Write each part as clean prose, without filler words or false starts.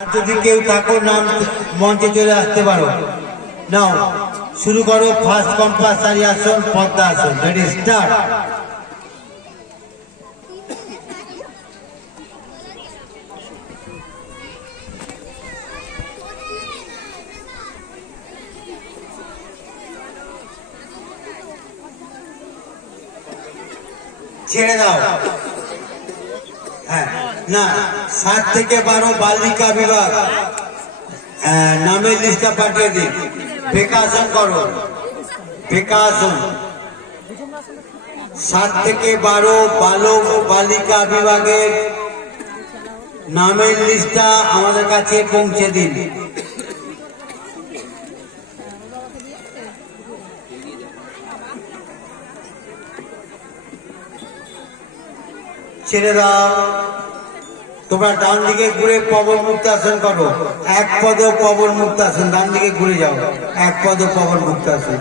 যদি কেউ থাকো নাম মঞ্চে চলে আসতে পারো। নাও শুরু করো। ফার্স্ট কম্পালসারি আসন পদ্মা আসন। Ready start. ছেড়ে দাও। হ্যাঁ না, 7 থেকে 12 বালিকা বিভাগ নামের লিস্টটা পাঠিয়ে দিন। বেকাসন করো, বেকাসন। 7 থেকে 12 বালক ও বালিকা বিভাগের নামের লিস্টটা আমাদের কাছে পৌঁছে দিন। ছেড়ে দাও। তোমরা ডান দিকে ঘুরে পবন মুক্তাসন করো। এক পদ পবন মুক্তাসন। ডান দিকে ঘুরে যাও। এক পদ পবন মুক্তাসন।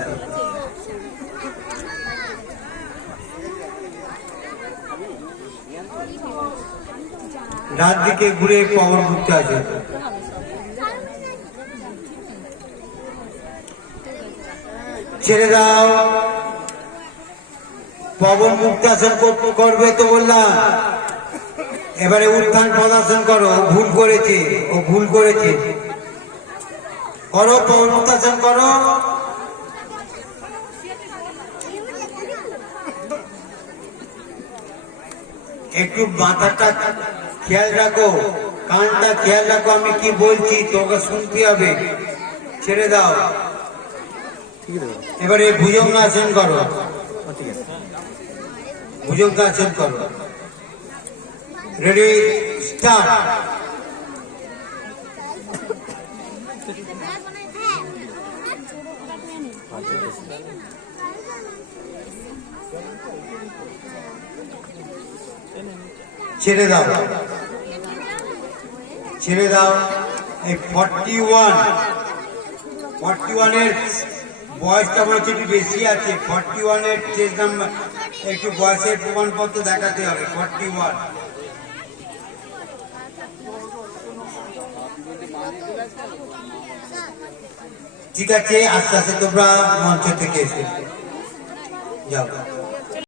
ডান দিকে ঘুরে পবন মুক্তাসন। ছেড়ে দাও। পবন মুক্তাসন করবে তো বললাম। এবারে উত্থান পদাসন করো। ভুল করেছে, ও ভুল করেছে। করো পবন মুক্তাসন করো। একটু মাথাটা খেয়াল রাখো, কানটা খেয়াল রাখো, আমি কি বলছি তোকে শুনতে হবে। ছেড়ে দাও। এবারে ভুজঙ্গাসন করো। ভুজঙ্গাসন করো। Ready start. ছেড়ে দাও, ছেড়ে দাও। এই 41 এর বয়সটা মনে হচ্ছে একটু বেশি আছে। 41 এর চেস নাম্বার একটু বয়সের প্রমাণপত্র দেখাতে হবে। 41 ঠিক আছে। আস্তে আস্তে তোমরা মঞ্চ থেকে এসে যাও।